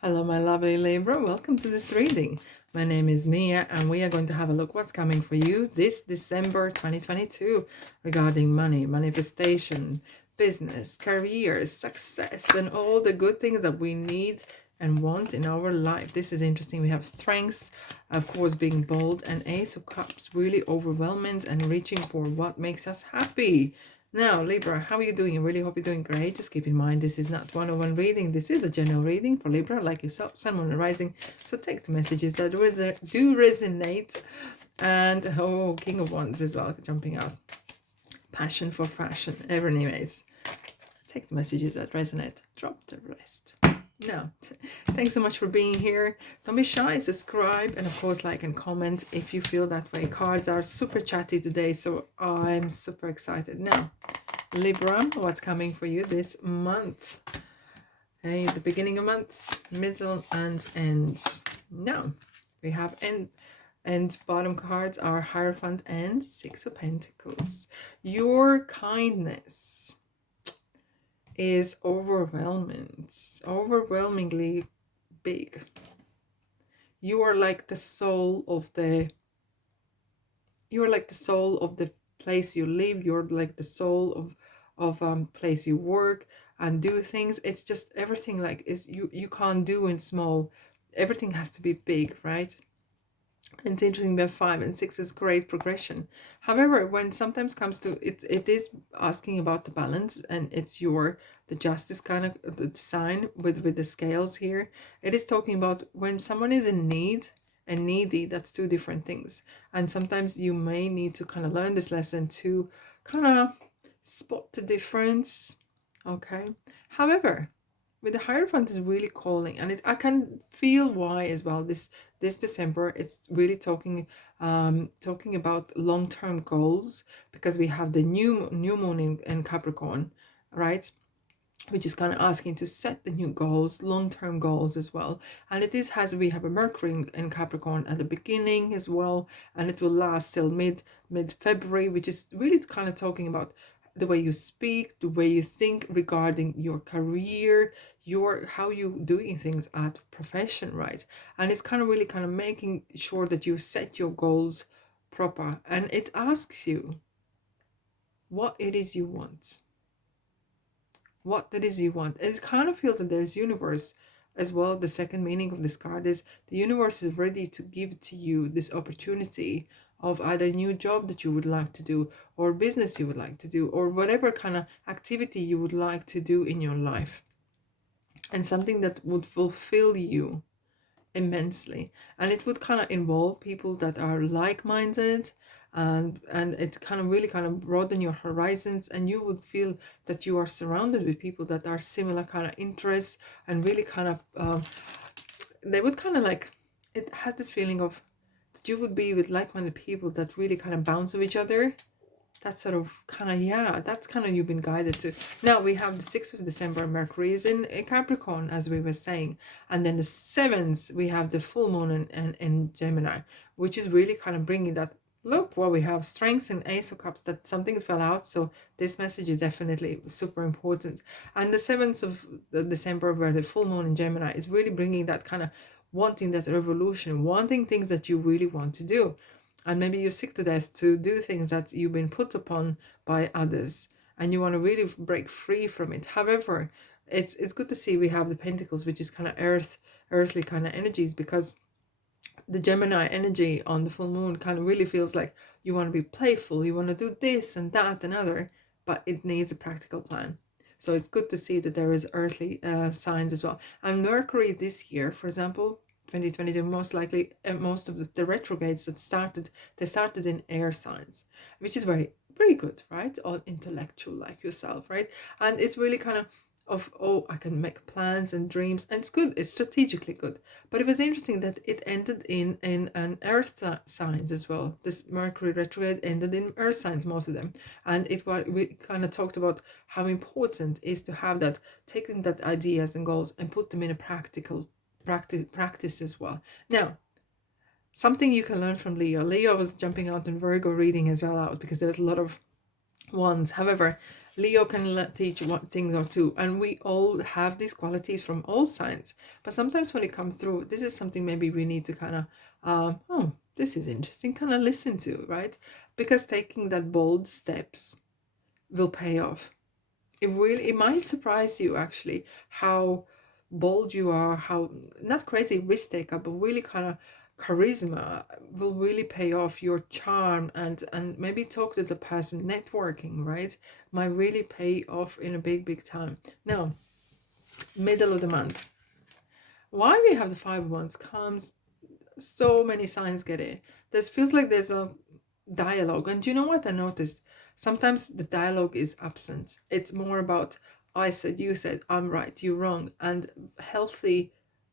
Hello, my lovely Libra. Welcome to this reading. My name is Mia, and we are going to have a look what's coming for you this December 2022 regarding money, manifestation, business, career, success, and all the good things that we need and want in our life. This is interesting. We have strengths, of course, being bold, and Ace of Cups, really overwhelming and reaching for what makes us happy. Now, Libra, how are you doing? I really hope you're doing great. Just keep in mind, this is not one-on-one reading. This is a general reading for Libra, like yourself, Sun, Moon, and Rising. So take the messages that do resonate. And, oh, King of Wands as well, jumping out. Passion for fashion. Anyways, take the messages that resonate. Drop the rest. No, thanks so much for being here. Don't be shy, subscribe, and of course like and comment if you feel that way. Cards are super chatty today, so I'm super excited. Now, Libra, what's coming for you this month? Hey, the beginning of months, middle and ends. Now, we have end and bottom cards are Hierophant and Six of Pentacles. Your kindness is overwhelmingly big. You are like the soul of the place you live. You're like the soul of place you work and do things. It's just everything like is you can't do in small. Everything has to be big, right? And it's interesting that 5 and 6 is great progression. However, when sometimes comes to it, it is asking about the balance, and it's the justice kind of the sign with the scales here. It is talking about when someone is in need and needy, that's two different things. And sometimes you may need to kind of learn this lesson to kind of spot the difference. Okay. However, with the Hierophant is really calling, and I can feel why as well. This December, it's really talking about long-term goals, because we have the new moon in Capricorn, right? Which is kind of asking to set the new goals, long-term goals as well. And we have a Mercury in Capricorn at the beginning as well, and it will last till mid-February, which is really kind of talking about the way you speak, the way you think regarding your career, how you doing things at profession, right? And it's kind of really kind of making sure that you set your goals proper, and it asks you what it is you want. What it is you want. It kind of feels that there's universe as well. The second meaning of this card is the universe is ready to give to you this opportunity of either a new job that you would like to do, or business you would like to do, or whatever kind of activity you would like to do in your life, and something that would fulfill you immensely. And it would kind of involve people that are like-minded, and it kind of really kind of broaden your horizons, and you would feel that you are surrounded with people that are similar kind of interests, and really kind of they would kind of like, it has this feeling of that you would be with like-minded people that really kind of bounce with each other. That sort of kind of, yeah, that's kind of you've been guided to. Now we have the 6th of December, Mercury is in Capricorn, as we were saying. And then the 7th, we have the full moon in Gemini, which is really kind of bringing that, look, well, we have strengths and Ace of Cups, that something fell out. So this message is definitely super important. And the 7th of December, where the full moon in Gemini is really bringing that kind of wanting that revolution, wanting things that you really want to do. And maybe you're sick to death to do things that you've been put upon by others, and you want to really break free from it. However, it's good to see we have the Pentacles, which is kind of earthly kind of energies, because the Gemini energy on the full moon kind of really feels like you want to be playful, you want to do this and that and other, but it needs a practical plan. So it's good to see that there is earthly signs as well. And Mercury this year, for example, 2022, most likely most of the retrogrades that started in air signs, which is very good, right? All intellectual like yourself, right? And it's really kind of oh, I can make plans and dreams, and it's good, it's strategically good. But it was interesting that it ended in an earth signs as well. This Mercury retrograde ended in earth signs, most of them. And it's what we kind of talked about, how important is to have that, taking that ideas and goals and put them in a practice as well. Now, something you can learn from Leo was jumping out in Virgo reading as well out, because there's a lot of wands. However, Leo can teach what things are too, and we all have these qualities from all signs. But sometimes when it comes through, this is something maybe we need to kind of, oh, this is interesting, kind of listen to, right? Because taking that bold steps will pay off. It might surprise you actually how bold you are, how not crazy risk taker, but really kind of charisma will really pay off. Your charm and maybe talk to the person, networking, right, might really pay off in a big time. Now, middle of the month, why we have the 5 of Wands comes, so many signs get it. This feels like there's a dialogue, and you know what I noticed, sometimes the dialogue is absent. It's more about I said, you said, I'm right, you're wrong, and healthy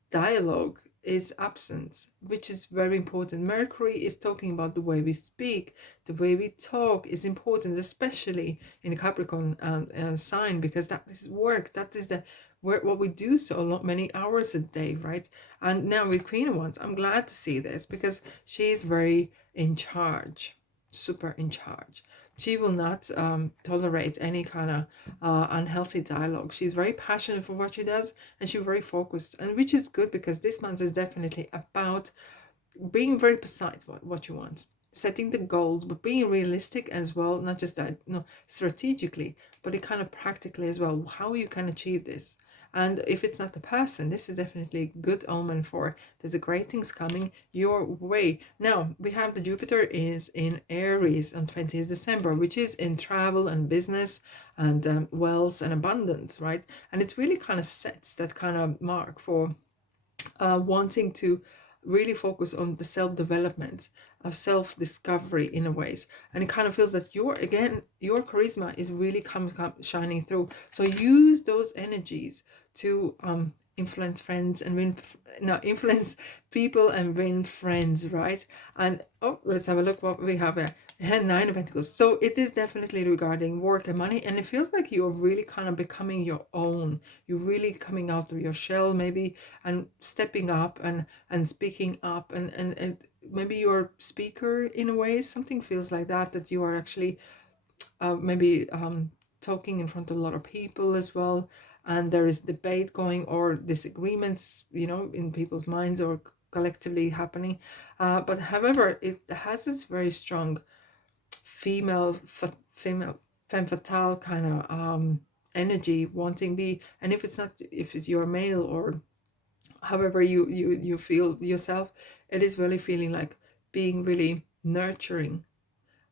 dialogue is absent, which is very important. Mercury is talking about the way we speak, the way we talk is important, especially in the Capricorn sign, because that is work, that is the what we do so many hours a day, right? And now with Queen of Wands, I'm glad to see this because she is very in charge, super in charge. She will not tolerate any kind of unhealthy dialogue. She's very passionate for what she does, and she's very focused, and which is good because this month is definitely about being very precise what you want, setting the goals, but being realistic as well, not just that, no, strategically, but it kind of practically as well, how you can achieve this. And if it's not the person, this is definitely a good omen for there's a great things coming your way. Now, we have the Jupiter is in Aries on 20th December, which is in travel and business and wealth and abundance, right? And it really kind of sets that kind of mark for wanting to really focus on the self-development of self-discovery in a ways, and it kind of feels that your charisma is really shining through. So use those energies to influence friends and win no influence people and win friends, right? And oh, let's have a look what we have here. Nine of Pentacles. So it is definitely regarding work and money, and it feels like you're really kind of becoming your own. You're really coming out of your shell maybe and stepping up and speaking up, and maybe you're speaker in a way. Something feels like that you are actually maybe talking in front of a lot of people as well, and there is debate going or disagreements, in people's minds or collectively happening, but however it has this very strong female femme fatale kind of energy, wanting be, and if it's your male or however you feel yourself, it is really feeling like being really nurturing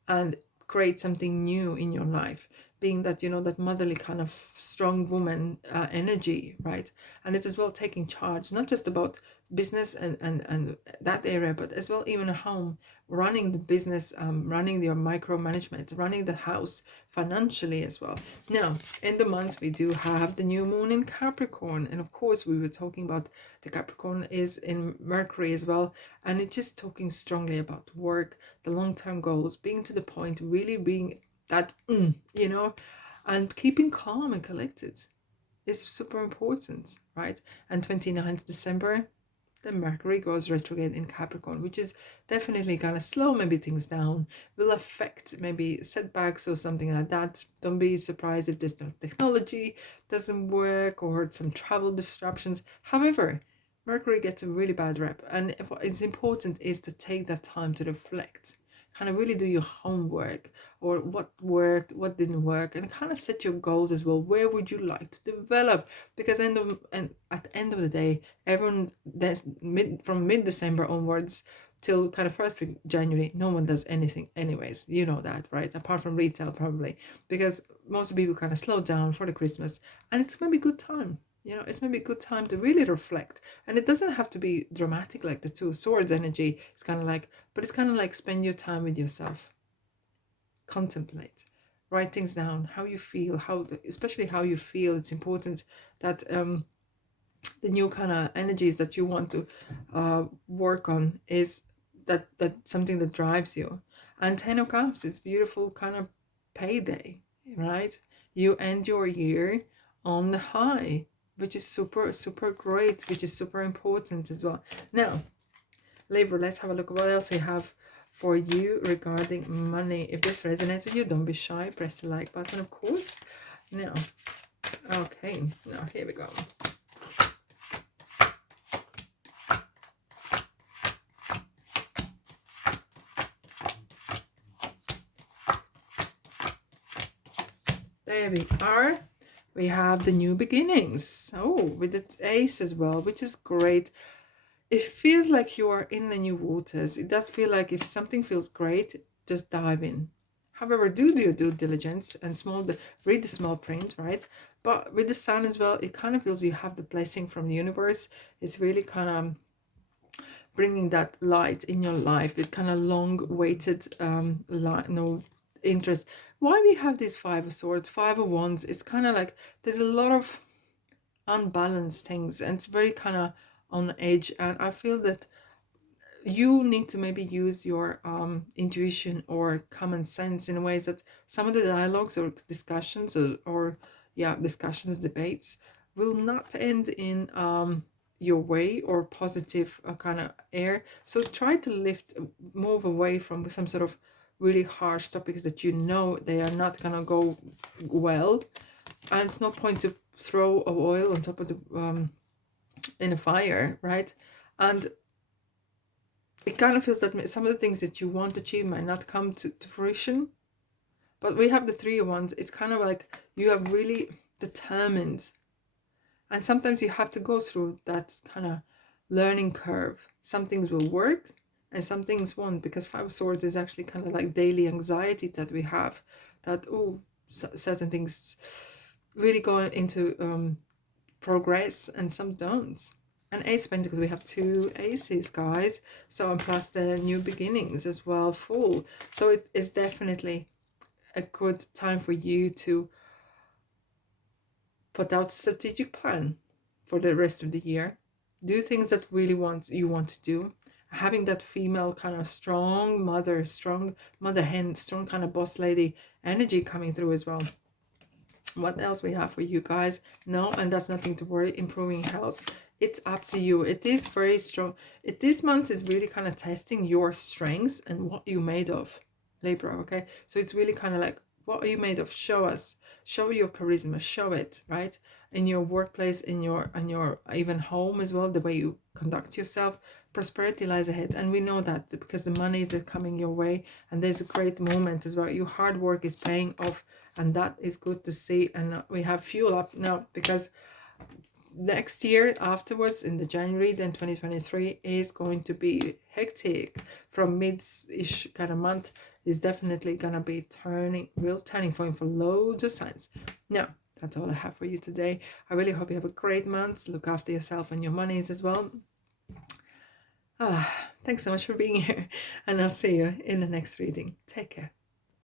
and create something new in your life, being that that motherly kind of strong woman energy, right? And it's as well taking charge, not just about business and that area, but as well even a home, running the business, running your micromanagement, running the house financially as well. Now in the month we do have the new moon in Capricorn, and of course we were talking about the Capricorn is in Mercury as well, and it's just talking strongly about work, the long-term goals, being to the point, really being that and keeping calm and collected is super important, right? And 29th December, the Mercury goes retrograde in Capricorn, which is definitely gonna slow maybe things down, will affect maybe setbacks or something like that. Don't be surprised if this technology doesn't work or some travel disruptions. However, Mercury gets a really bad rep, and it's important is to take that time to reflect, kind of really do your homework, or what worked, what didn't work, and kind of set your goals as well. Where would you like to develop? Because at the end of the day, everyone that's from mid-December onwards till kind of first week January, no one does anything anyways, that, right? Apart from retail probably, because most people kind of slow down for the Christmas, and it's maybe a good time. It's maybe a good time to really reflect. And it doesn't have to be dramatic like the Two of Swords energy. It's kind of like, but it's kind of like spend your time with yourself. Contemplate. Write things down, how you feel, especially how you feel. It's important that the new kind of energies that you want to work on is that something that drives you. And 10 of Cups, it's beautiful kind of payday, right? You end your year on the high, which is super great, which is super important as well. Now Libra, let's have a look at what else we have for you regarding money. If this resonates with you, don't be shy, press the like button, of course. Now, okay, now here we go. There we are. We have the new beginnings. Oh, with the ace as well, which is great. It feels like you are in the new waters. It does feel like if something feels great, just dive in. However, do your due diligence and read the small print, right? But with the sun as well, it kind of feels you have the blessing from the universe. It's really kind of bringing that light in your life. It kind of long-waited light, no interest. Why we have these Five of Swords, Five of Wands? It's kind of like there's a lot of unbalanced things, and it's very kind of on edge. And I feel that you need to maybe use your intuition or common sense in ways that some of the dialogues or discussions or yeah, discussions, debates will not end in your way or positive kind of air. So try to move away from some sort of really harsh topics that you know they are not gonna go well, and it's no point to throw oil on top of the in a fire, right? And it kind of feels that some of the things that you want to achieve might not come to fruition. But we have the Three of Wands. It's kind of like you have really determined, and sometimes you have to go through that kind of learning curve. Some things will work and some things won't, because Five of Swords is actually kind of like daily anxiety that we have, that oh, certain things really go into progress and some don't. And Ace of Pentacles, we have two aces, guys. So, and plus the new beginnings as well, full. So it is definitely a good time for you to put out a strategic plan for the rest of the year. Do things that really you want to do. Having that female kind of strong mother hen, strong kind of boss lady energy coming through as well. What else we have for you guys? No, and that's nothing to worry. Improving health. It's up to you. It is very strong. This month is really kind of testing your strengths and what you're made of, Libra. Okay, so it's really kind of like, what are you made of? Show us. Show your charisma. Show it, right? In your workplace, in your even home as well. The way you conduct yourself. Prosperity lies ahead, and we know that because the money is coming your way, and there's a great moment as well. Your hard work is paying off, and that is good to see. And we have fuel up now, because next year afterwards in the January, then 2023 is going to be hectic. From mid-ish kind of month is definitely gonna be real turning point for loads of signs. Now, that's all I have for you today. I really hope you have a great month. Look after yourself and your monies as well. Thanks so much for being here, and I'll see you in the next reading. Take care.